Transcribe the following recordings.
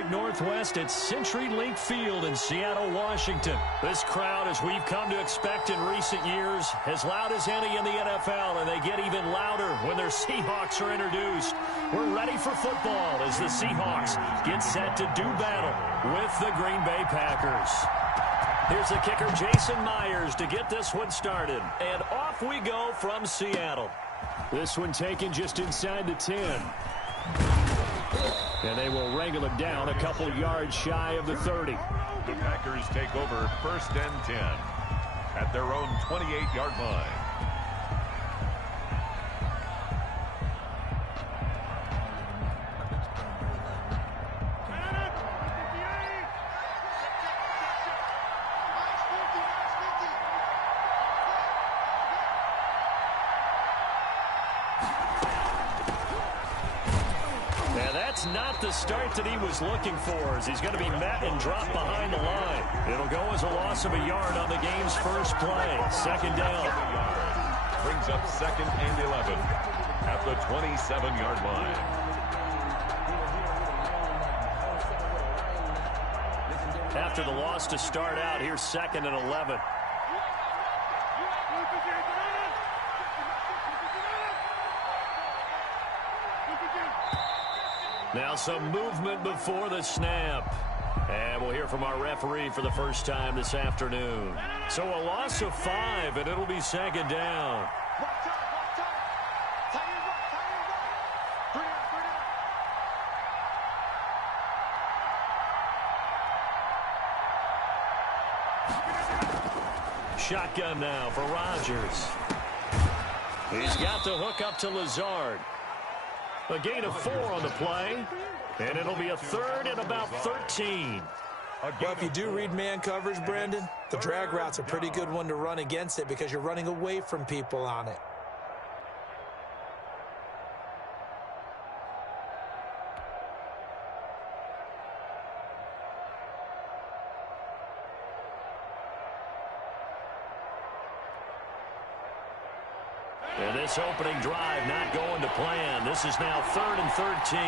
Northwest at CenturyLink Field in Seattle, Washington. This crowd, as we've come to expect in recent years, as loud as any in the NFL, and they get even louder when their Seahawks are introduced. We're ready for football as the Seahawks get set to do battle with the Green Bay Packers. Here's the kicker, Jason Myers, to get this one started. And off we go from Seattle. This one taken just inside the 10. And they will wrangle it down a couple yards shy of the 30. The Packers take over 1st and 10 at their own 28-yard line. Not the start that he was looking for, as he's going to be met and dropped behind the line. It'll go as a loss of a yard on the game's first play. 2nd down. Brings up 2nd and 11 at the 27-yard line. After the loss to start out, here's 2nd and 11. Now some movement before the snap. And we'll hear from our referee for the first time this afternoon. So a loss of 5, and it'll be 2nd down. Shotgun now for Rodgers. He's got the hook up to Lazard. A gain of 4 on the play, and it'll be a 3rd and about 13. Well, if you do read man coverage, Brandon, the drag route's a pretty good one to run against it because you're running away from people on it. And this opening drive not going to plan. This is now 3rd and 13.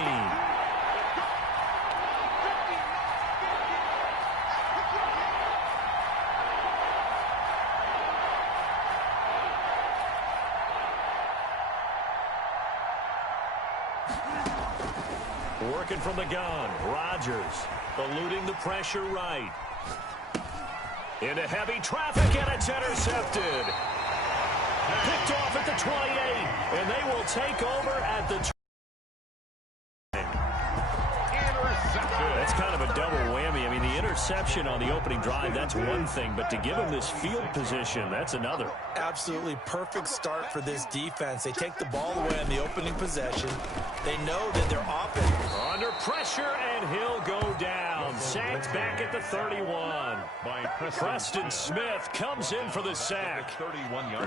Working from the gun. Rodgers eluding the pressure right. Into heavy traffic, and it's intercepted. Picked off at the 28, and they will take over at the 20. That's kind of a double whammy. I mean, the interception on the opening drive, that's one thing, but to give him this field position, that's another. Absolutely perfect start for this defense. They take the ball away on the opening possession. They know that they're offense. Under pressure, and he'll go down. Sacked back at the 31. Preston Smith comes in for the sack.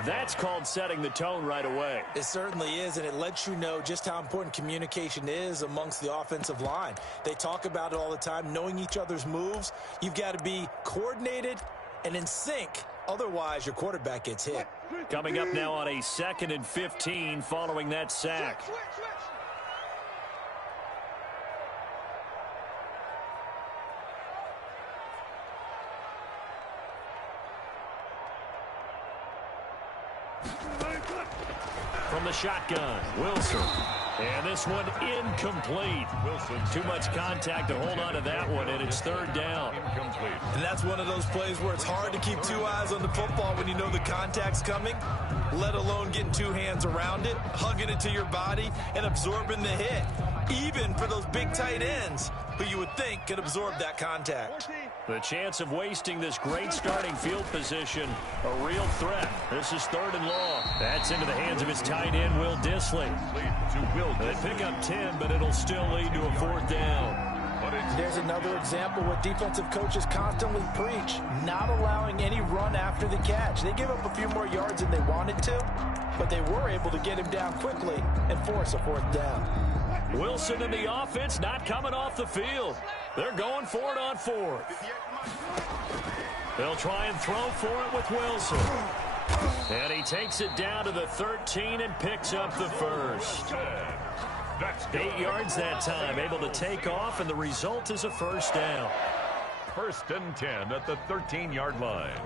That's called setting the tone right away. It certainly is, and it lets you know just how important communication is amongst the offensive line. They talk about it all the time, knowing each other's moves. You've got to be coordinated and in sync. Otherwise, your quarterback gets hit. Coming up now on a 2nd and 15 following that sack. From the shotgun, Wilson. And this one incomplete. Wilson. Too much contact to hold on to that one, and it's 3rd down. Incomplete. And that's one of those plays where it's hard to keep 2 eyes on the football when you know the contact's coming, let alone getting 2 hands around it, hugging it to your body, and absorbing the hit. Even for those big tight ends who you would think could absorb that contact. The chance of wasting this great starting field position, a real threat. This is 3rd and long. That's into the hands of his tight end, Will Dissly. They pick up 10, but it'll still lead to a 4th down. There's another example what defensive coaches constantly preach, not allowing any run after the catch. They give up a few more yards than they wanted to, but they were able to get him down quickly and force a 4th down. Wilson and the offense not coming off the field. They're going for it on 4th. They'll try and throw for it with Wilson. And he takes it down to the 13 and picks up the first. That's good. 8 yards that time, able to take off, and the result is a first down. 1st and 10 at the 13-yard line.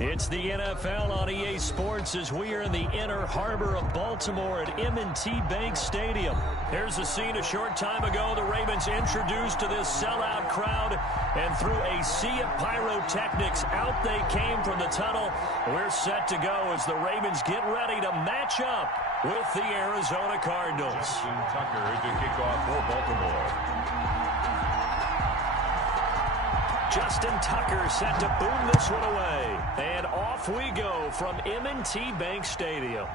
It's the NFL on EA Sports as we are in the inner harbor of Baltimore at M&T Bank Stadium. Here's a scene a short time ago. The Ravens introduced to this sellout crowd, and through a sea of pyrotechnics, out they came from the tunnel. We're set to go as the Ravens get ready to match up with the Arizona Cardinals. Justin Tucker to kick off for Baltimore. Justin Tucker set to boom this one away. And off we go from M&T Bank Stadium.